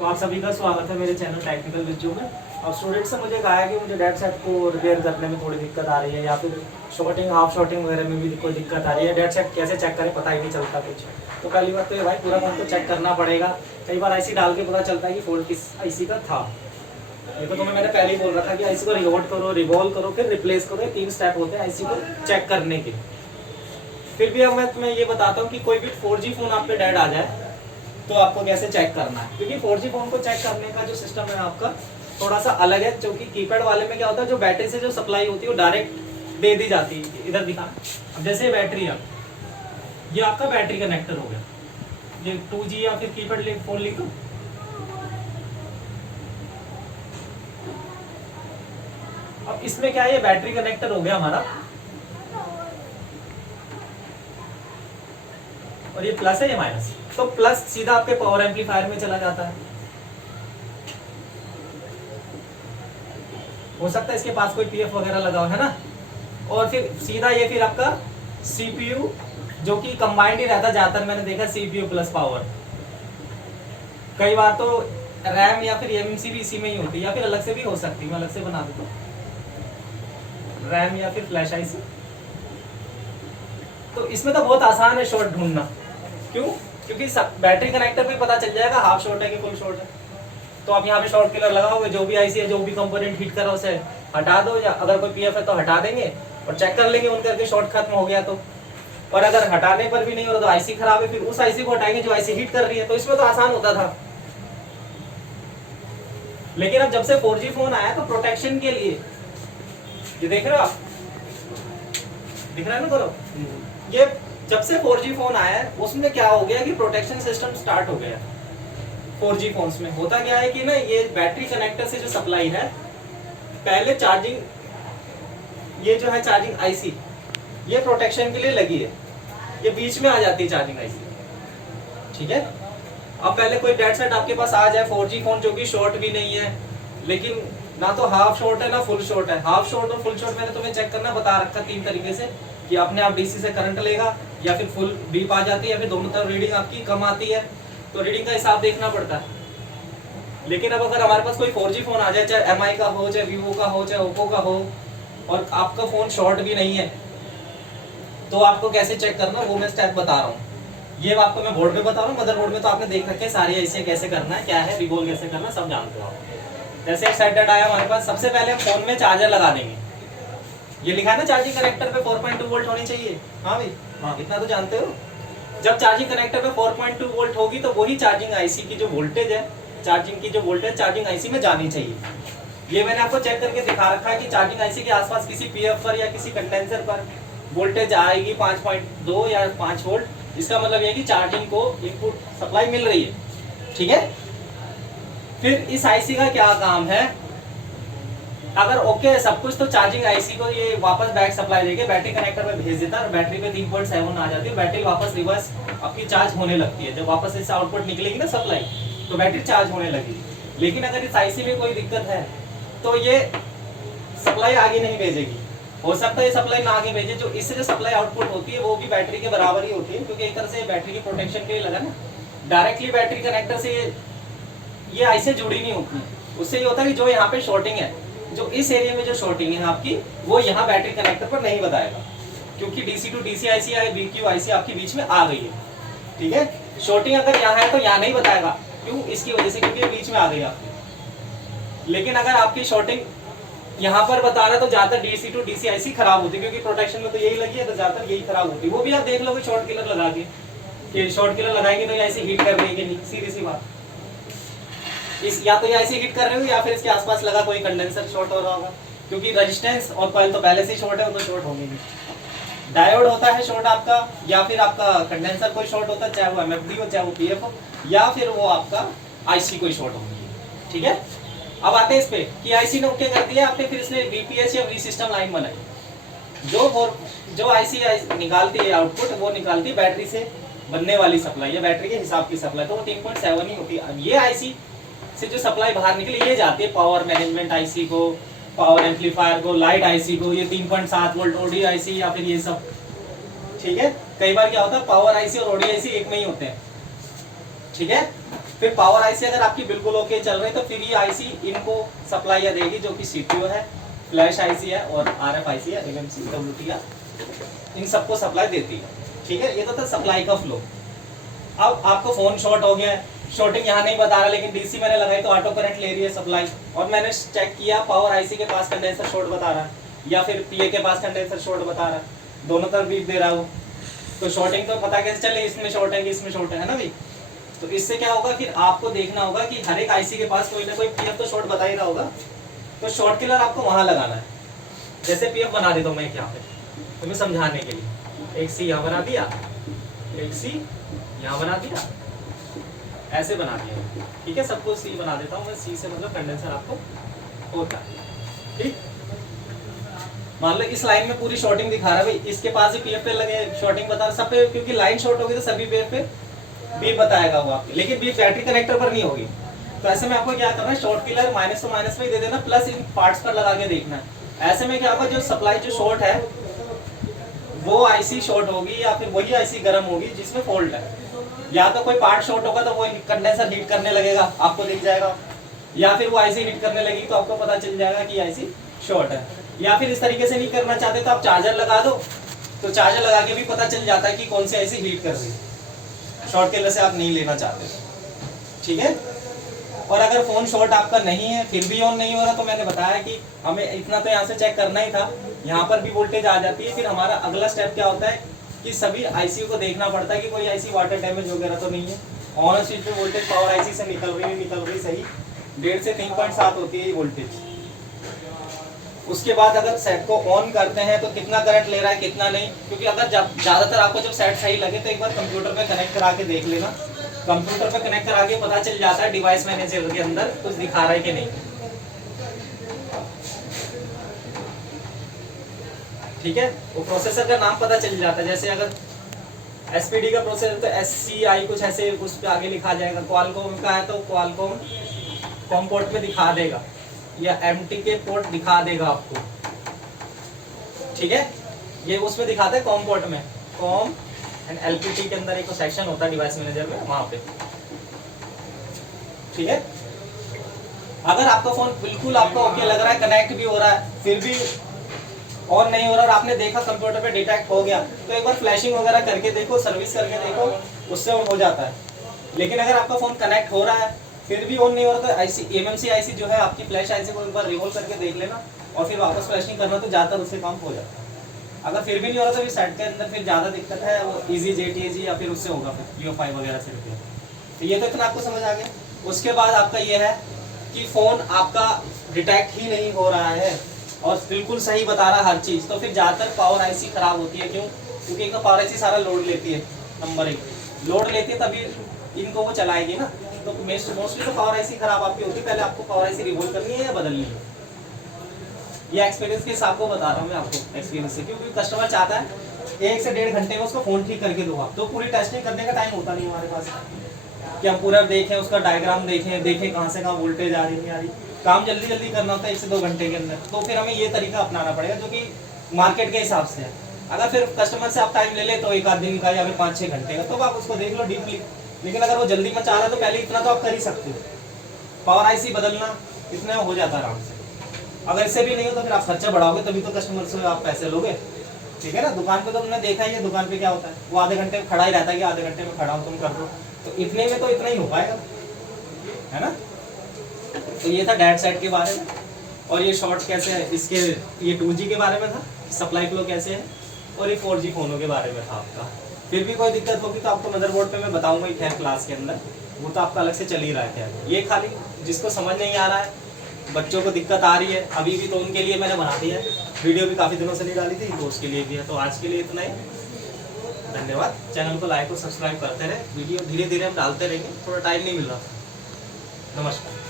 तो आप सभी का स्वागत है मेरे चैनल टेक्निकल विज्जू में। अब स्टूडेंट्स से मुझे कहा है कि मुझे डेड सेट को रिपेयर करने में थोड़ी दिक्कत आ रही है, या फिर शॉर्टिंग हाफ शॉर्टिंग वगैरह में भी कोई दिक्कत आ रही है। डेड सेट कैसे चेक करें, पता ही नहीं चलता कुछ। तो पहली बात तो ये भाई, पूरा फोन तो चेक करना पड़ेगा। कई बार आईसी डाल के पता चलता है कि फॉल्ट किस आईसी का था। ये तो तुम्हें मैंने पहले ही बोल रखा कि आईसी को रिवोट करो, रिवॉल्व करो, फिर रिप्लेस करो। 3 स्टेप होते हैं आईसी को चेक करने के। फिर भी अब मैं तुम्हें ये बताता हूँ कि कोई भी 4G फोन आप पे डेड आ जाए तो आपको कैसे चेक करना है। क्योंकि 4G फोन को चेक करने का जो सिस्टम है आपका थोड़ा सा अलग है। क्योंकि कीपैड वाले में क्या होता है, जो बैटरी से जो सप्लाई होती है वो डायरेक्ट दे दी जाती है। इधर दिखा, अब जैसे ये बैटरी है, ये आपका बैटरी कनेक्टर हो गया। ये 2G या फिर कीपैड फोन लिखो। अब इसमें क्या है, ये बैटरी कनेक्टर हो गया हमारा, और ये प्लस है, ये माइनस। तो प्लस सीधा आपके पावर एम्पलीफायर में चला जाता है। हो सकता है इसके पास कोई पीएफ वगैरह लगा हो, है ना। और फिर सीधा ये फिर आपका सीपीयू, जो कि कंबाइंड ही रहता है ज्यादातर, मैंने देखा सीपीयू प्लस पावर। कई बार तो रैम या फिर एमएमसी भी इसी में ही होती है, या फिर अलग से भी हो सकती है। मैं अलग से बना दूंगा, रैम या फिर फ्लैश आईसी। तो इसमें तो बहुत आसान है शॉर्ट ढूंढना। क्यों? क्योंकि बैटरी कनेक्टर पे पता चल जाएगा हाफ शॉर्ट है कि फुल शॉर्ट है। तो आप यहाँ पे शॉर्ट किलर लगाओगे, जो भी आईसी है, जो भी कंपोनेंट हिट करा उसे हटा दो, या अगर कोई पीएफ है तो हटा देंगे और चेक कर लेंगे उनका कि शॉर्ट खत्म हो गया तो। और अगर हटाने पर भी नहीं हो रहा तो आईसी खराब है, फिर उस आईसी को हटाएंगे जो आईसी हिट कर रही है। तो इसमें तो आसान होता था। लेकिन अब जब से 4G फोन आया तो प्रोटेक्शन के लिए, ये देख रहे हो आप, दिख रहा है ना करो, ये जब से 4G फोन आया है उसमें क्या हो गया कि प्रोटेक्शन सिस्टम स्टार्ट हो गया। 4G फोन्स में होता क्या है कि ना, ये बैटरी कनेक्टर से जो सप्लाई है, पहले चार्जिंग, ये जो है चार्जिंग आईसी, ये प्रोटेक्शन के लिए लगी है, ये बीच में आ जाती है चार्जिंग आईसी। ठीक है। अब पहले कोई डेड सेट आपके पास आ जाए 4G फोन, जो कि शॉर्ट भी नहीं है, लेकिन ना तो हाफ शॉर्ट है ना फुल शॉर्ट है। हाफ शॉर्ट और फुल शॉर्ट मैंने तुम्हें चेक करना बता रखा 3 तरीके से, कि अपने आप डीसी से करंट लेगा, या फिर फुल बीप आ जाती है, या फिर दोनों तरफ रीडिंग आपकी कम आती है। तो रीडिंग का हिसाब देखना पड़ता है। लेकिन अब अगर हमारे पास कोई 4G फोन आ जाए, चाहे MI का हो, चाहे Vivo का हो, चाहे Oppo का हो, और आपका फोन शॉर्ट भी नहीं है, तो आपको कैसे चेक करना वो मैं स्टेप बता रहा हूँ। ये आपको मैं बोर्ड पे बता रहा हूँ। मदरबोर्ड में तो आपने देख रखे सारी ऐसे कैसे करना है, क्या है, रिवॉल्व कैसे करना है, सब जानते हो आप। जैसे एक सेट डाटा आया हमारे पास, सबसे पहले फोन में चार्जर लगा देंगे। ये लिखा है ना चार्जिंग कनेक्टर पे 4.2 वोल्ट होनी चाहिए। हाँ भाई, हाँ, इतना तो जानते हो। जब चार्जिंग कनेक्टर पे 4.2 वोल्ट होगी तो वही चार्जिंग आईसी की जो वोल्टेज है, चार्जिंग की जो वोल्टेज चार्जिंग आईसी में जानी चाहिए। ये मैंने आपको चेक करके दिखा रखा है कि चार्जिंग आईसी के आसपास किसी पीएफ पर या किसी कंडेंसर पर वोल्टेज आएगी 5.2 या 5 वोल्ट। इसका मतलब ये कि चार्जिंग को इनपुट सप्लाई मिल रही है। ठीक है। फिर इस आईसी का क्या काम है, अगर ओके है सब कुछ, तो चार्जिंग आईसी को ये वापस बैक सप्लाई देके बैटरी कनेक्टर में भेज देता है, और बैटरी पे 3.7 आ जाती है। बैटरी वापस रिवर्स आपकी चार्ज होने लगती है। जब वापस इससे आउटपुट निकलेगी ना सप्लाई, तो बैटरी चार्ज होने लगेगी। लेकिन अगर इस आईसी में कोई दिक्कत है तो ये सप्लाई आगे नहीं भेजेगी। हो सकता है ये सप्लाई ना आगे भेजे, जो इससे जो सप्लाई आउटपुट होती है वो भी बैटरी के बराबर ही होती है, क्योंकि एक तरह से बैटरी की प्रोटेक्शन के लिए लगा ना। डायरेक्टली बैटरी कनेक्टर से ये आईसी जुड़ी नहीं होती। उससे ये होता है कि जो यहाँ पे शॉर्टिंग है, जो इस एरिया में जो शॉर्टिंग है आपकी, वो यहाँ बैटरी कनेक्टर पर नहीं बताएगा, क्योंकि डीसी टू डीसी आईसी या बीक्यू आईसी आपके बीच में आ गई है। ठीक है। शॉर्टिंग अगर यहाँ है तो यहाँ नहीं बताएगा। क्यों? इसकी वजह से, क्योंकि बीच में आ गई आपकी। लेकिन अगर आपकी शॉर्टिंग यहाँ पर बता रहा है तो ज्यादातर डीसी टू डीसी आईसी खराब होती है, क्योंकि प्रोटेक्शन में तो यही लगी है, तो ज्यादातर यही खराब होती है। वो भी आप देख लोगे शॉर्ट किलर लगा के, कि शॉर्ट किलर लगाएंगे तो ऐसे हीट कर रही है कि नहीं। सीधी सी बात, इस या तो ये ऐसे हिट कर रहे हो, या फिर इसके आसपास लगा कोई कंडेंसर शॉर्ट हो रहा होगा, क्योंकि रेजिस्टेंस और कॉइल तो पहले से ही शॉर्ट है, वो तो शॉर्ट होंगे नहीं। डायोड होता है शॉर्ट आपका, या फिर आपका कंडेंसर कोई शॉर्ट होता है, चाहे वो एमएफडी हो, चाहे वो पीएफ हो, या फिर वो आपका आईसी कोई शॉर्ट होगी। ठीक है। अब आते हैं इस पे कि आईसी ने ओके कर दिया आपने, फिर इसने वीपीएस या वी सिस्टम लाइन बनाई। जो आईसी निकालती है आउटपुट, वो निकालती है बैटरी से बनने वाली सप्लाई, या बैटरी के हिसाब की सप्लाई, तो वो 3.7 ही होती है। अब ये आईसी से जो सप्लाई बाहर निकली, ये जाती है पावर मैनेजमेंट आईसी को, पावर एम्पलीफायर को, लाइट आईसी को, ये 3.7 वोल्ट ओडी आईसी, या फिर ये सब। ठीक है। कई बार क्या होता है, पावर आईसी और ओडी आईसी एक में ही होते हैं। ठीक है। फिर पावर आईसी अगर आपकी बिल्कुल ओके चल रही है तो फिर ये आईसी इनको सप्लाई देगी, जो कि सीपीयू है, फ्लैश आईसी है और आरएफ आईसी है, एमएमसी, डब्ल्यूटीआर, इन सबको सप्लाई देती है। ठीक है, ये तो था सप्लाई का फ्लो। अब आपको फोन शॉर्ट हो गया है, शॉर्टिंग यहाँ नहीं बता रहा, लेकिन डीसी मैंने लगाई तो ऑटो करंट ले रही है सप्लाई, और मैंने चेक किया पावर आईसी के पास कंडेंसर शॉर्ट बता रहा है या फिर पीए के पास कंडेंसर शॉर्ट बता रहा है, दोनों तरफ बीप दे रहा हो, तो शॉर्टिंग तो पता कैसे चले, इसमें शॉर्ट है कि इसमें शॉर्ट है ना भाई। तो इससे क्या होगा, फिर आपको देखना होगा कि हर एक आईसी के पास कोई ना कोई पीएफ तो शॉर्ट बता ही रहा होगा, तो शॉर्ट किलर आपको वहां लगाना है। जैसे पीएफ बना देता हूँ मैं यहाँ पे तुम्हें समझाने के लिए, एक सी यहाँ बना दिया, एक सी यहाँ बना दिया, ऐसे बना दिया। ठीक है, सबको सी बना देता हूँ मैं, सी से मतलब कंडेंसर आपको होता है। ठीक, मान लो इस लाइन में पूरी शॉर्टिंग दिखा रहा है भाई, इसके पास ही पीएफ पे लगे शॉर्टिंग बता रहा सब पे, क्योंकि लाइन शॉर्ट होगी तो सभी पीएफ पे बीप बताएगा वो आपके, लेकिन बीप बैटरी कनेक्टर पर नहीं होगी। तो ऐसे में आपको क्या करना है, शॉर्ट किलर माइनस तो माइनस में ही दे देना, प्लस इन पार्ट्स पर लगा के देखना है। ऐसे में क्या होगा, जो सप्लाई जो शॉर्ट है वो आईसी शॉर्ट होगी या फिर वही आईसी गर्म होगी जिसमें फॉल्ट है, या तो कोई पार्ट शॉर्ट होगा तो वो कंडेंसर हीट करने लगेगा, आपको दिख जाएगा, या फिर वो आईसी हीट करने लगेगी तो आपको पता चल जाएगा कि आईसी शॉर्ट है। या फिर इस तरीके से नहीं करना चाहते तो आप चार्जर लगा दो, तो चार्जर लगा के भी पता चल जाता है कि कौन सी आईसी हीट कर रही है, शॉर्ट किलर से आप नहीं लेना चाहते। ठीक है, और अगर फोन शॉर्ट आपका नहीं है फिर भी ऑन नहीं हो रहा, तो मैंने बताया कि हमें इतना तो यहाँ से चेक करना ही था, यहाँ पर भी वोल्टेज आ जाती है। फिर हमारा अगला स्टेप क्या होता है कि सभी आईसी को देखना पड़ता है कि कोई आईसी वाटर डैमेज वगैरह तो नहीं है। ऑन स्विच पे वोल्टेज पावर आईसी से निकल रही सही, 1.5 से 3.7 होती है वोल्टेज। उसके बाद अगर सेट को ऑन करते हैं तो कितना करंट ले रहा है कितना नहीं, क्योंकि अगर ज्यादातर आपको जब सेट सही लगे तो एक बार कंप्यूटर पे कनेक्ट करा के देख लेना, कंप्यूटर पे कनेक्ट करा के पता चल जाता है डिवाइस मैनेजर के अंदर कुछ दिखा रहा है कि नहीं। ठीक है, वो प्रोसेसर का नाम पता चल जाता है, जैसे अगर एसपीडी का प्रोसेसर तो एससीआई कुछ ऐसे उस पर आगे लिखा जाएगा, क्वालकॉम का है तो क्वालकॉम कॉम पोर्ट में दिखा देगा, या एमटी के पोर्ट दिखा देगा आपको। ठीक है, ये उसमें दिखाता है कॉम पोर्ट में, कॉम एंड एलपीटी के अंदर एक सेक्शन होता है डिवाइस मैनेजर में, वहां पे। ठीक है, अगर आपका फोन बिल्कुल आपको ओके लग रहा है, कनेक्ट भी हो रहा है, फिर भी ऑन नहीं हो रहा और आपने देखा कंप्यूटर पे डिटेक्ट हो गया, तो एक बार फ्लैशिंग वगैरह करके देखो, सर्विस करके देखो, उससे ऑन हो जाता है। लेकिन अगर आपका फोन कनेक्ट हो रहा है फिर भी ऑन नहीं हो रहा तो आईसी एमएमसी आईसी जो है आपकी फ्लैश आईसी को एक बार रिवॉल्व करके देख लेना, और फिर वापस फ्लैशिंग करना, तो ज़्यादातर उससे काम हो जाता है। अगर फिर भी नहीं हो रहा तो फिर सेट के अंदर फिर ज़्यादा दिक्कत है, वो इजी जेटीएजी या फिर उससे होगा, फिर यूएफआई वगैरह से रुपये। तो ये तो इतना आपको समझ आ गया। उसके बाद आपका ये है कि फ़ोन आपका डिटेक्ट ही नहीं हो रहा है और बिल्कुल सही बता रहा हर चीज़, तो फिर ज़्यादातर पावर आईसी ख़राब होती है। क्यों? क्योंकि एक तो पावर आईसी सारा लोड लेती है, नंबर 1 लोड लेती है, तभी इनको वो चलाएगी ना। तो मोस्टली तो पावर आईसी खराब आपकी होती है, पहले आपको पावर आईसी रिवोल्व करनी है या बदलनी है। ये एक्सपीरियंस के हिसाब को बता रहा हूँ मैं आपको, एक्सपीरियंस से, क्योंकि कस्टमर चाहता है 1 से 1.5 घंटे में उसको फ़ोन ठीक करके दो आप, तो पूरी टेस्टिंग करने का टाइम होता नहीं हमारे पास कि हम पूरा देखें, उसका डायग्राम देखें कहाँ से कहाँ वोल्टेज आ रही नहीं आ रही। काम जल्दी जल्दी करना होता है 1 से 2 घंटे के अंदर, तो फिर हमें ये तरीका अपनाना पड़ेगा जो कि मार्केट के हिसाब से है। अगर फिर कस्टमर से आप टाइम ले ले तो 1 आध दिन का या फिर 5-6 घंटे का, तो आप उसको देख लो डीपली। लेकिन अगर वो जल्दी में चाह रहा है तो पहले इतना तो आप कर ही सकते हो, पावर आईसी बदलना इतना हो जाता है आराम से। अगर इससे भी नहीं हो तो फिर आप खर्चा बढ़ाओगे, तभी तो कस्टमर से आप पैसे लोगे। ठीक है ना, दुकान पे तो तुमने देखा ही है, दुकान पे क्या होता है, वो आधे घंटे में खड़ा ही रहता है कि आधे घंटे में खड़ा हो तुम कर दो, तो इतने में तो इतना ही हो पाएगा, है ना। तो ये था डेड साइड के बारे में, और ये शॉर्ट कैसे है इसके, ये 2G के बारे में था, सप्लाई फ्लो कैसे है, और ये 4G फोनों के बारे में था आपका। फिर भी कोई दिक्कत होगी तो आपको मदरबोर्ड पे मैं बताऊंगा ही, खैर क्लास के अंदर वो तो आपका अलग से चल ही रहा है। खैर ये खाली जिसको समझ नहीं आ रहा है, बच्चों को दिक्कत आ रही है अभी भी, तो उनके लिए मैंने बना दिया है। वीडियो भी काफ़ी दिनों से नहीं डाली थी, तो उसके लिए भी है। तो आज के लिए इतना ही, धन्यवाद। चैनल को लाइक और सब्सक्राइब करते रहे, वीडियो धीरे धीरे हम डालते रहेंगे, थोड़ा टाइम नहीं मिल रहा। नमस्कार।